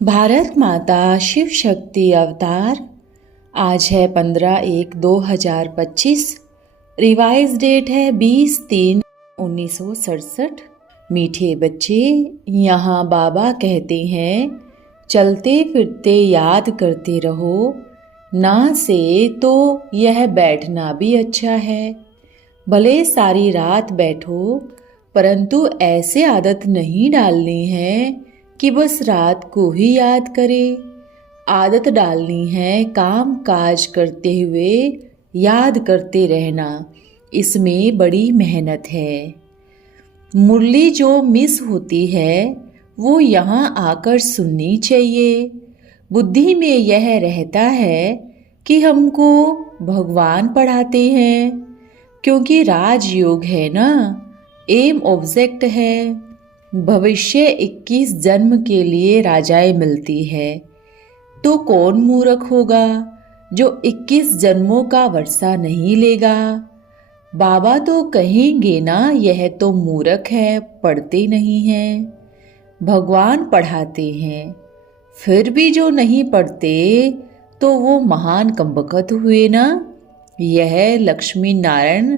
भारत माता शिव शक्ति अवतार। आज है 15/1/2025। रिवाइज डेट है 20/3/1967। मीठे बच्चे, यहाँ बाबा कहते हैं चलते फिरते याद करते रहो, ना से तो यह बैठना भी अच्छा है। भले सारी रात बैठो, परंतु ऐसे आदत नहीं डालनी है कि बस रात को ही याद करे। आदत डालनी है काम काज करते हुए याद करते रहना। इसमें बड़ी मेहनत है। मुरली जो मिस होती है वो यहाँ आकर सुननी चाहिए। बुद्धि में यह रहता है कि हमको भगवान पढ़ाते हैं, क्योंकि राजयोग है ना, एम ऑब्जेक्ट है। भविष्य 21 जन्म के लिए राजाएं मिलती है, तो कौन मूर्ख होगा जो 21 जन्मों का वर्षा नहीं लेगा। बाबा तो कहेंगे ना, यह तो मूर्ख है, पढ़ते नहीं हैं। भगवान पढ़ाते हैं, फिर भी जो नहीं पढ़ते तो वो महान कमबख्त हुए ना। यह लक्ष्मी नारायण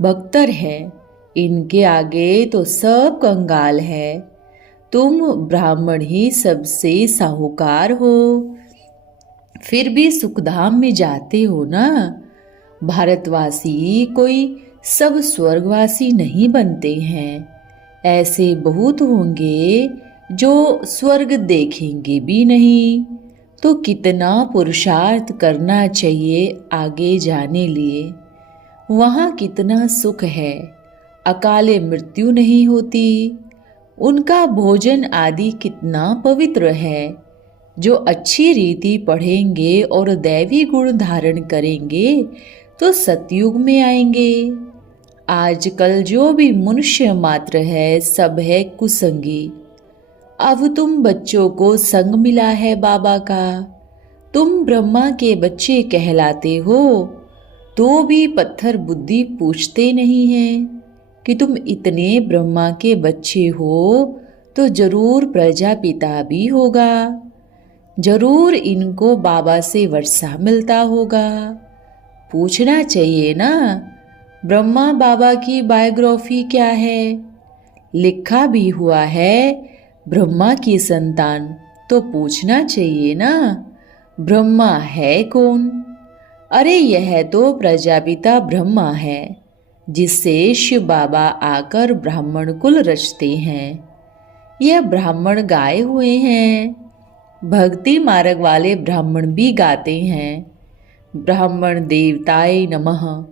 भक्तर है, इनके आगे तो सब कंगाल है। तुम ब्राह्मण ही सबसे साहूकार हो, फिर भी सुखधाम में जाते हो ना। भारतवासी कोई सब स्वर्गवासी नहीं बनते हैं। ऐसे बहुत होंगे जो स्वर्ग देखेंगे भी नहीं। तो कितना पुरुषार्थ करना चाहिए आगे जाने लिए। वहाँ कितना सुख है, अकाले मृत्यु नहीं होती। उनका भोजन आदि कितना पवित्र है। जो अच्छी रीति पढ़ेंगे और दैवी गुण धारण करेंगे तो सतयुग में आएंगे। आजकल जो भी मनुष्य मात्र है सब है कुसंगी। अब तुम बच्चों को संग मिला है बाबा का। तुम ब्रह्मा के बच्चे कहलाते हो, तो भी पत्थर बुद्धि पूछते नहीं हैं कि तुम इतने ब्रह्मा के बच्चे हो तो जरूर प्रजापिता भी होगा। जरूर इनको बाबा से वर्षा मिलता होगा। पूछना चाहिए ना, ब्रह्मा बाबा की बायोग्राफी क्या है। लिखा भी हुआ है ब्रह्मा की संतान, तो पूछना चाहिए ना, ब्रह्मा है कौन। अरे यह तो प्रजापिता ब्रह्मा है, जिससे शिव बाबा आकर ब्राह्मण कुल रचते हैं। यह ब्राह्मण गाए हुए हैं। भक्ति मार्ग वाले ब्राह्मण भी गाते हैं, ब्राह्मण देवताय नमः।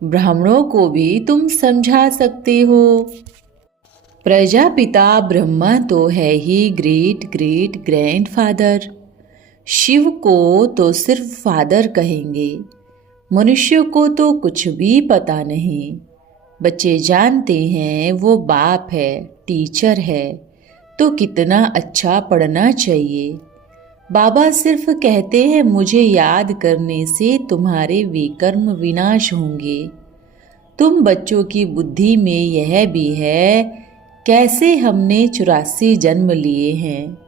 ब्राह्मणों को भी तुम समझा सकते हो। प्रजापिता ब्रह्मा तो है ही ग्रेट ग्रेट ग्रैंडफादर। शिव को तो सिर्फ फादर कहेंगे। मनुष्य को तो कुछ भी पता नहीं। बच्चे जानते हैं वो बाप है, टीचर है, तो कितना अच्छा पढ़ना चाहिए। बाबा सिर्फ कहते हैं मुझे याद करने से तुम्हारे विकर्म विनाश होंगे। तुम बच्चों की बुद्धि में यह भी है कैसे हमने 84 जन्म लिए हैं।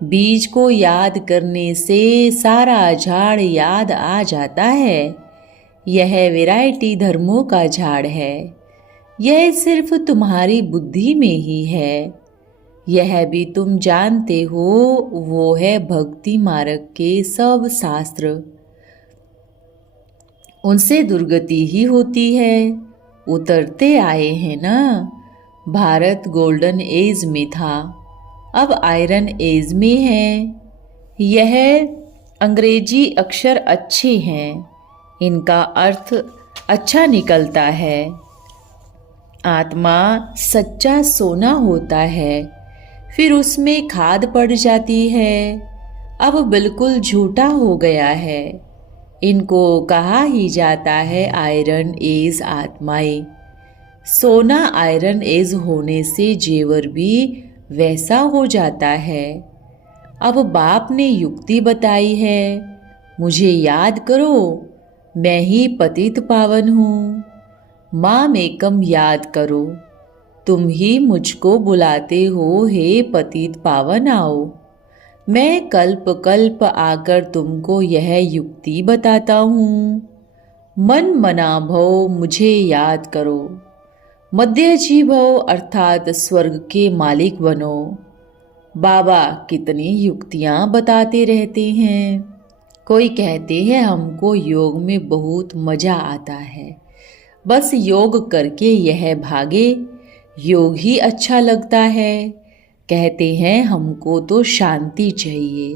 बीज को याद करने से सारा झाड़ याद आ जाता है। यह वैरायटी धर्मों का झाड़ है। यह सिर्फ तुम्हारी बुद्धि में ही है। यह भी तुम जानते हो, वो है भक्ति मार्ग के सब शास्त्र। उनसे दुर्गति ही होती है। उतरते आए हैं ना। भारत गोल्डन एज में था, अब आयरन एज में है। यह अंग्रेजी अक्षर अच्छे हैं, इनका अर्थ अच्छा निकलता है। आत्मा सच्चा सोना होता है, फिर उसमें खाद पड़ जाती है। अब बिल्कुल झूठा हो गया है। इनको कहा ही जाता है आयरन एज आत्माएं। सोना आयरन एज होने से जेवर भी वैसा हो जाता है। अब बाप ने युक्ति बताई है, मुझे याद करो, मैं ही पतित पावन हूँ। माम एकम याद करो, तुम ही मुझको बुलाते हो, हे पतित पावन आओ। मैं कल्प कल्प आकर तुमको यह युक्ति बताता हूँ। मन मना भव मुझे याद करो, मध्यजी भव अर्थात स्वर्ग के मालिक बनो। बाबा कितनी युक्तियाँ बताते रहते हैं। कोई कहते हैं हमको योग में बहुत मज़ा आता है, बस योग करके यह भागे, योग ही अच्छा लगता है। कहते हैं हमको तो शांति चाहिए।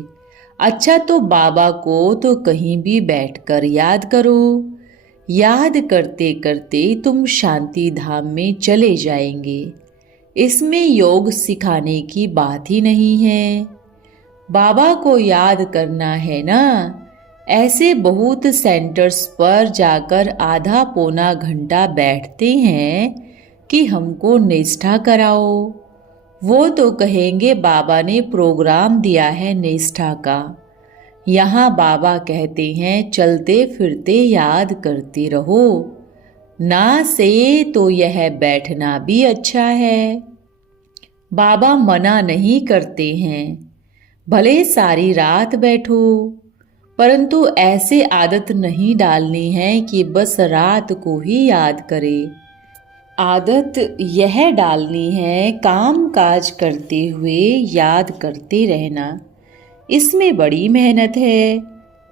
अच्छा तो बाबा को तो कहीं भी बैठकर याद करो। याद करते करते तुम शांति धाम में चले जाएंगे। इसमें योग सिखाने की बात ही नहीं है। बाबा को याद करना है ना। ऐसे बहुत सेंटर्स पर जाकर आधा पौना घंटा बैठते हैं कि हमको निष्ठा कराओ। वो तो कहेंगे बाबा ने प्रोग्राम दिया है निष्ठा का। यहाँ बाबा कहते हैं चलते फिरते याद करते रहो। ना से तो यह बैठना भी अच्छा है। बाबा मना नहीं करते हैं, भले सारी रात बैठो, परंतु ऐसे आदत नहीं डालनी है कि बस रात को ही याद करे। आदत यह डालनी है काम काज करते हुए याद करते रहना। इसमें बड़ी मेहनत है।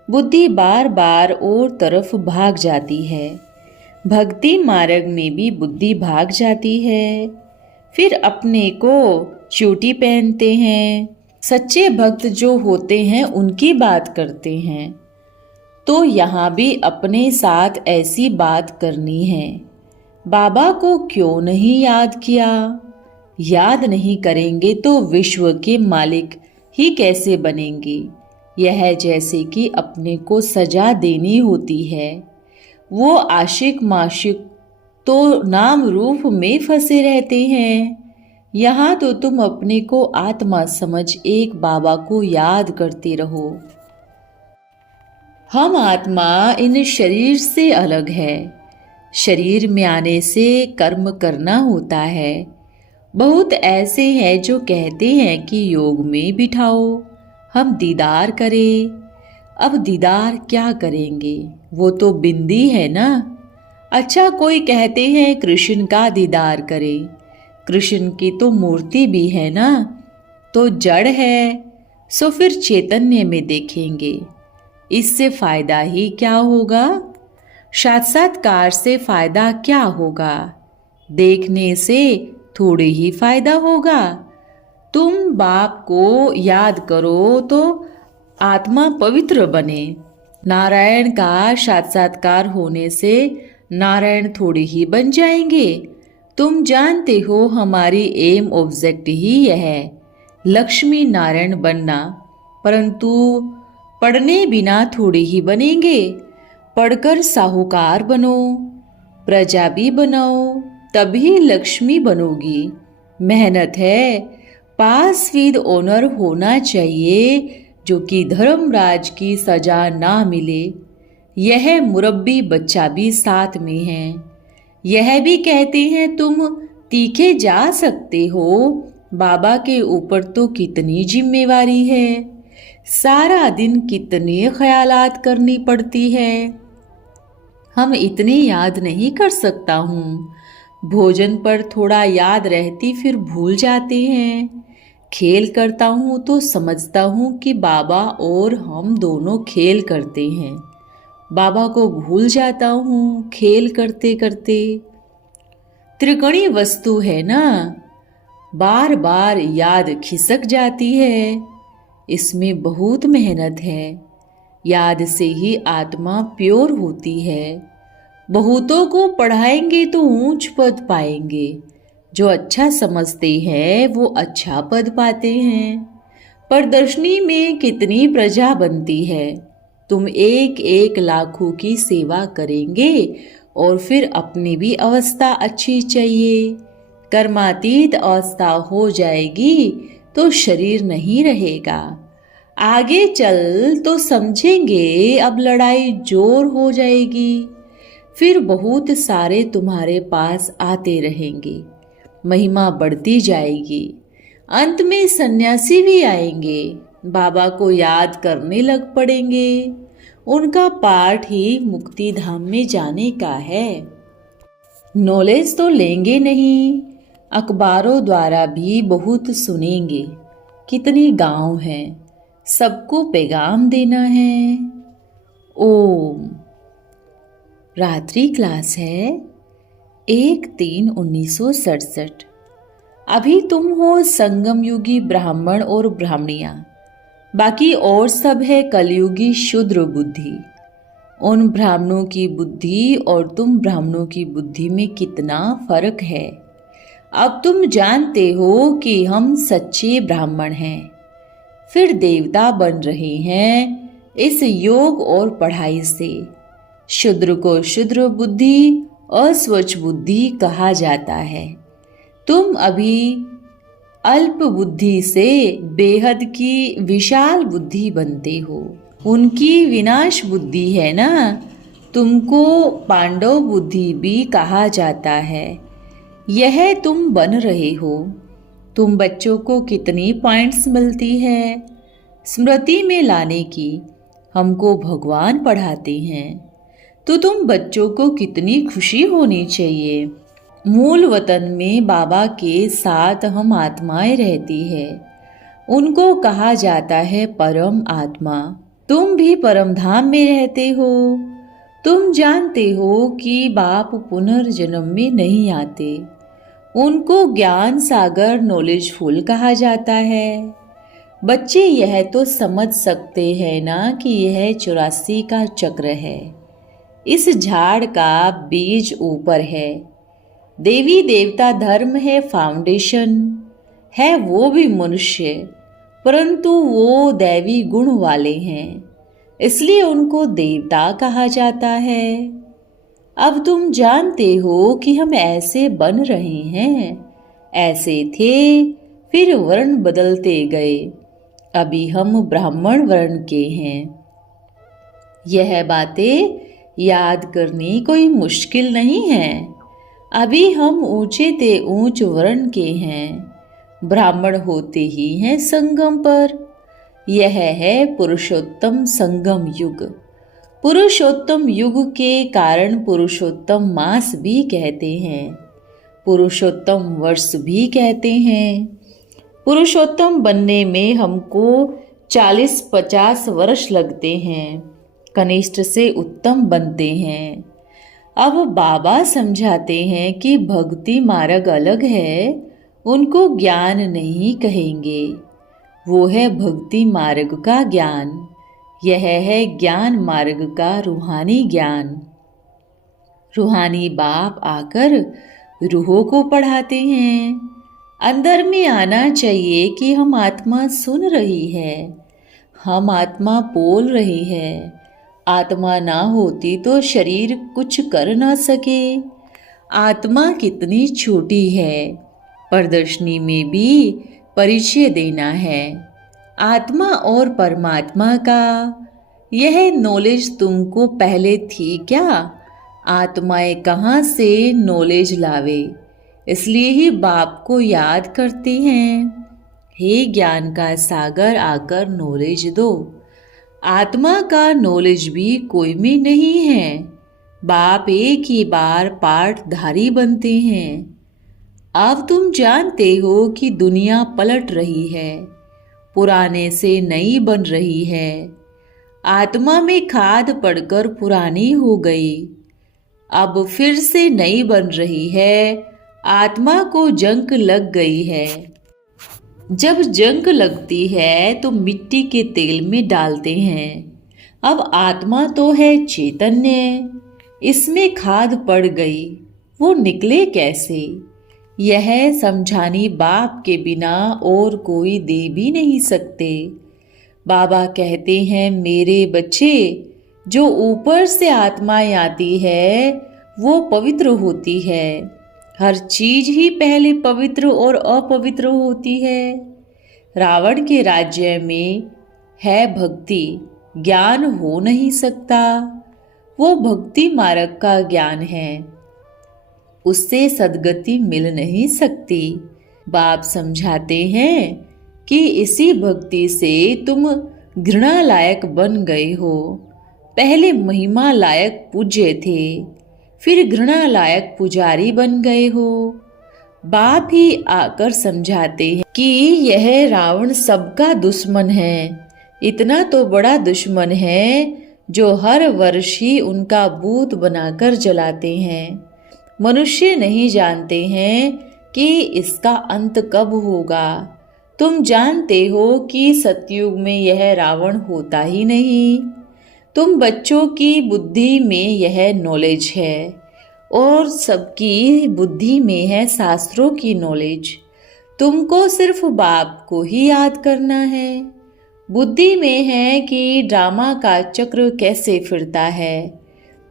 बुद्धि बार बार और तरफ भाग जाती है। भक्ति मार्ग में भी बुद्धि भाग जाती है। फिर अपने को चोटी पहनते हैं। सच्चे भक्त जो होते हैं उनकी बात करते हैं। तो यहाँ भी अपने साथ ऐसी बात करनी है। बाबा को क्यों नहीं याद किया? याद नहीं करेंगे तो विश्व के मालिक ही कैसे बनेंगे? यह जैसे कि अपने को सजा देनी होती है। वो आशिक माशिक तो नाम रूप में फंसे रहते हैं। यहाँ तो तुम अपने को आत्मा समझ एक बाबा को याद करते रहो। हम आत्मा इन शरीर से अलग है। शरीर में आने से कर्म करना होता है। बहुत ऐसे हैं जो कहते हैं कि योग में बिठाओ, हम दीदार करें। अब दीदार क्या करेंगे? वो तो बिंदी है ना। अच्छा कोई कहते हैं कृष्ण का दीदार करें। कृष्ण की तो मूर्ति भी है ना, तो जड़ है, सो फिर चैतन्य में देखेंगे। इससे फायदा ही क्या होगा? साक्षात्कार से फायदा क्या होगा? देखने से थोड़े ही फायदा होगा। तुम बाप को याद करो तो आत्मा पवित्र बने। नारायण का साक्षात्कार होने से नारायण थोड़े ही बन जाएंगे। तुम जानते हो हमारी एम ऑब्जेक्ट ही यह है, लक्ष्मी नारायण बनना। परंतु पढ़ने बिना थोड़े ही बनेंगे। पढ़कर साहूकार बनो, प्रजा भी बनाओ, तभी लक्ष्मी बनोगी। मेहनत है। पास विद ऑनर होना चाहिए, जो कि धर्मराज की सजा ना मिले। यह मुरब्बी बच्चा भी साथ में है। यह भी कहते हैं तुम तीखे जा सकते हो। बाबा के ऊपर तो कितनी जिम्मेवारी है। सारा दिन कितने ख्यालात करनी पड़ती है। हम इतनी याद नहीं कर सकता हूँ। भोजन पर थोड़ा याद रहती फिर भूल जाते हैं। खेल करता हूँ तो समझता हूँ कि बाबा और हम दोनों खेल करते हैं। बाबा को भूल जाता हूँ खेल करते करते। त्रिकोणीय वस्तु है ना, बार बार याद खिसक जाती है। इसमें बहुत मेहनत है। याद से ही आत्मा प्योर होती है। बहुतों को पढ़ाएंगे तो ऊंच पद पाएंगे। जो अच्छा समझते हैं वो अच्छा पद पाते हैं। प्रदर्शनी में कितनी प्रजा बनती है। तुम एक एक लाखों की सेवा करेंगे और फिर अपनी भी अवस्था अच्छी चाहिए। कर्मातीत अवस्था हो जाएगी तो शरीर नहीं रहेगा। आगे चल तो समझेंगे अब लड़ाई जोर हो जाएगी। फिर बहुत सारे तुम्हारे पास आते रहेंगे, महिमा बढ़ती जाएगी। अंत में सन्यासी भी आएंगे, बाबा को याद करने लग पड़ेंगे। उनका पाठ ही मुक्ति धाम में जाने का है। नॉलेज तो लेंगे नहीं, अखबारों द्वारा भी बहुत सुनेंगे। कितने गांव हैं, सबको पैगाम देना है। ओम। रात्रि क्लास है 1/3/1967। अभी तुम हो संगम युगी ब्राह्मण और ब्राह्मणियां, बाकी और सब है कलयुगी शूद्र बुद्धि। उन ब्राह्मणों की बुद्धि और तुम ब्राह्मणों की बुद्धि में कितना फर्क है। अब तुम जानते हो कि हम सच्चे ब्राह्मण हैं, फिर देवता बन रहे हैं इस योग और पढ़ाई से। शूद्र को शूद्र बुद्धि, अस्वच्छ बुद्धि कहा जाता है। तुम अभी अल्प बुद्धि से बेहद की विशाल बुद्धि बनते हो। उनकी विनाश बुद्धि है ना, तुमको पांडव बुद्धि भी कहा जाता है। यह तुम बन रहे हो। तुम बच्चों को कितनी पॉइंट्स मिलती है स्मृति में लाने की, हमको भगवान पढ़ाते हैं, तो तुम बच्चों को कितनी खुशी होनी चाहिए। मूल वतन में बाबा के साथ हम आत्माएं रहती है, उनको कहा जाता है परम आत्मा। तुम भी परम धाम में रहते हो। तुम जानते हो कि बाप पुनर्जन्म में नहीं आते, उनको ज्ञान सागर नॉलेजफुल कहा जाता है। बच्चे यह तो समझ सकते हैं ना कि यह 84 का चक्र है, इस झाड़ का बीज ऊपर है। देवी देवता धर्म है फाउंडेशन, है वो भी मनुष्य, परंतु वो दैवी गुण वाले हैं, इसलिए उनको देवता कहा जाता है। अब तुम जानते हो कि हम ऐसे बन रहे हैं, ऐसे थे, फिर वर्ण बदलते गए, अभी हम ब्राह्मण वर्ण के हैं। यह बातें याद करनी कोई मुश्किल नहीं है। अभी हम ऊंचे ते ऊंच वर्ण के हैं, ब्राह्मण होते ही हैं संगम पर। यह है पुरुषोत्तम संगम युग। पुरुषोत्तम युग के कारण पुरुषोत्तम मास भी कहते हैं, पुरुषोत्तम वर्ष भी कहते हैं। पुरुषोत्तम बनने में हमको 40-50 वर्ष लगते हैं, कनिष्ठ से उत्तम बनते हैं। अब बाबा समझाते हैं कि भक्ति मार्ग अलग है, उनको ज्ञान नहीं कहेंगे, वो है भक्ति मार्ग का ज्ञान। यह है ज्ञान मार्ग का रूहानी ज्ञान। रूहानी बाप आकर रूहों को पढ़ाते हैं। अंदर में आना चाहिए कि हम आत्मा सुन रही है, हम आत्मा बोल रही है। आत्मा ना होती तो शरीर कुछ कर ना सके। आत्मा कितनी छोटी है, प्रदर्शनी में भी परिचय देना है आत्मा और परमात्मा का। यह नॉलेज तुमको पहले थी क्या? आत्माएं कहाँ से नॉलेज लावे, इसलिए ही बाप को याद करते हैं। हे ज्ञान का सागर आकर नॉलेज दो। आत्मा का नॉलेज भी कोई में नहीं है। बाप एक ही बार पाठधारी बनते हैं। अब तुम जानते हो कि दुनिया पलट रही है, पुराने से नई बन रही है। आत्मा में खाद पड़कर पुरानी हो गई, अब फिर से नई बन रही है। आत्मा को जंग लग गई है। जब जंग लगती है तो मिट्टी के तेल में डालते हैं। अब आत्मा तो है चैतन्य, इसमें खाद पड़ गई, वो निकले कैसे? यह समझानी बाप के बिना और कोई दे भी नहीं सकते। बाबा कहते हैं मेरे बच्चे, जो ऊपर से आत्माएं आती है वो पवित्र होती है। हर चीज ही पहले पवित्र और अपवित्र होती है। रावण के राज्य में है भक्ति, ज्ञान हो नहीं सकता। वो भक्ति मार्ग का ज्ञान है, उससे सद्गति मिल नहीं सकती। बाप समझाते हैं कि इसी भक्ति से तुम घृणा लायक बन गए हो। पहले महिमा लायक पूज्य थे, फिर घृणा लायक पुजारी बन गए हो। बाप ही आकर समझाते हैं कि यह रावण सबका दुश्मन है। इतना तो बड़ा दुश्मन है जो हर वर्ष ही उनका भूत बनाकर जलाते हैं। मनुष्य नहीं जानते हैं कि इसका अंत कब होगा। तुम जानते हो कि सतयुग में यह रावण होता ही नहीं। तुम बच्चों की बुद्धि में यह नॉलेज है और सबकी बुद्धि में है शास्त्रों की नॉलेज। तुमको सिर्फ बाप को ही याद करना है। बुद्धि में है कि ड्रामा का चक्र कैसे फिरता है।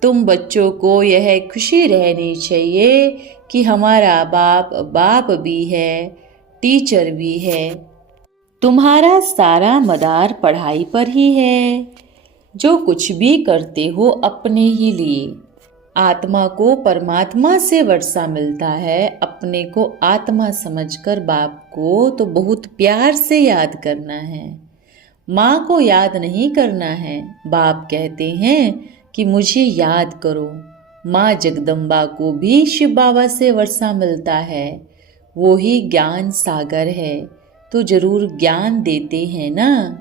तुम बच्चों को यह खुशी रहनी चाहिए कि हमारा बाप बाप भी है, टीचर भी है। तुम्हारा सारा मदार पढ़ाई पर ही है। जो कुछ भी करते हो अपने ही लिए। आत्मा को परमात्मा से वर्षा मिलता है। अपने को आत्मा समझकर बाप को तो बहुत प्यार से याद करना है, माँ को याद नहीं करना है। बाप कहते हैं कि मुझे याद करो। माँ जगदम्बा को भी शिव बाबा से वर्षा मिलता है। वो ही ज्ञान सागर है, तो जरूर ज्ञान देते हैं ना।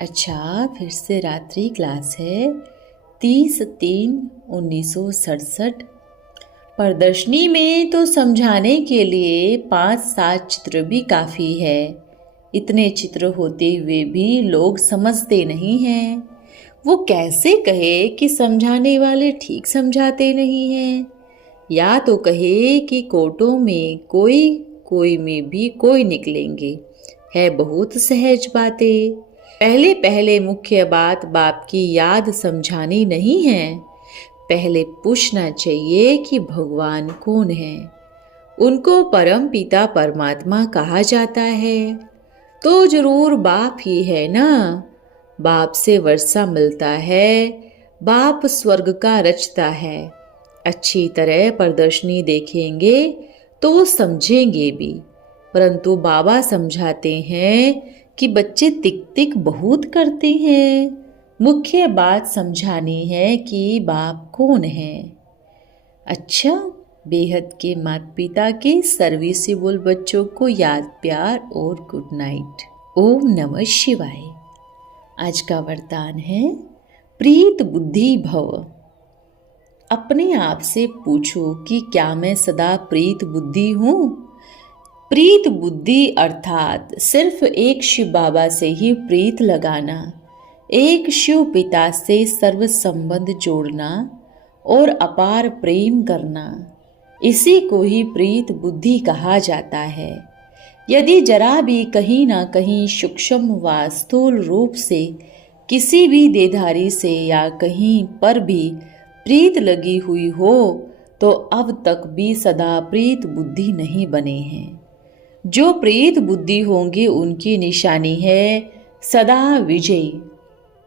अच्छा, फिर से रात्रि क्लास है 30/3/1967। प्रदर्शनी में तो समझाने के लिए 5-7 चित्र भी काफ़ी है। इतने चित्र होते हुए भी लोग समझते नहीं हैं। वो कैसे कहे कि समझाने वाले ठीक समझाते नहीं हैं, या तो कहे कि कोटों में कोई में भी कोई निकलेंगे। है बहुत सहज बातें। पहले मुख्य बात बाप की याद समझानी नहीं है। पहले पूछना चाहिए कि भगवान कौन है। उनको परम पिता परमात्मा कहा जाता है, तो जरूर बाप ही है ना। बाप से वर्षा मिलता है। बाप स्वर्ग का रचता है। अच्छी तरह प्रदर्शनी देखेंगे तो वो समझेंगे भी। परंतु बाबा समझाते हैं कि बच्चे तिक तिक बहुत करते हैं। मुख्य बात समझानी है कि बाप कौन है। अच्छा, बेहद के माता पिता के सर्विसेबल बच्चों को याद प्यार और गुड नाइट। ओम नमः शिवाय। आज का वरदान है प्रीत बुद्धि भव। अपने आप से पूछो कि क्या मैं सदा प्रीत बुद्धि हूँ। प्रीत बुद्धि अर्थात सिर्फ एक शिव बाबा से ही प्रीत लगाना, एक शिव पिता से सर्व संबंध जोड़ना और अपार प्रेम करना, इसी को ही प्रीत बुद्धि कहा जाता है। यदि जरा भी कहीं ना कहीं सूक्ष्म व स्थूल रूप से किसी भी देहधारी से या कहीं पर भी प्रीत लगी हुई हो तो अब तक भी सदा प्रीत बुद्धि नहीं बने हैं। जो प्रीत बुद्धि होंगी उनकी निशानी है सदा विजयी।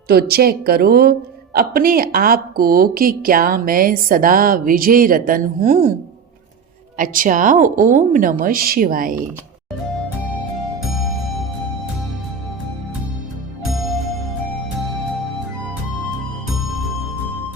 तो चेक करो अपने आप को कि क्या मैं सदा विजय रतन हूँ। अच्छा, ओम नमः शिवाय।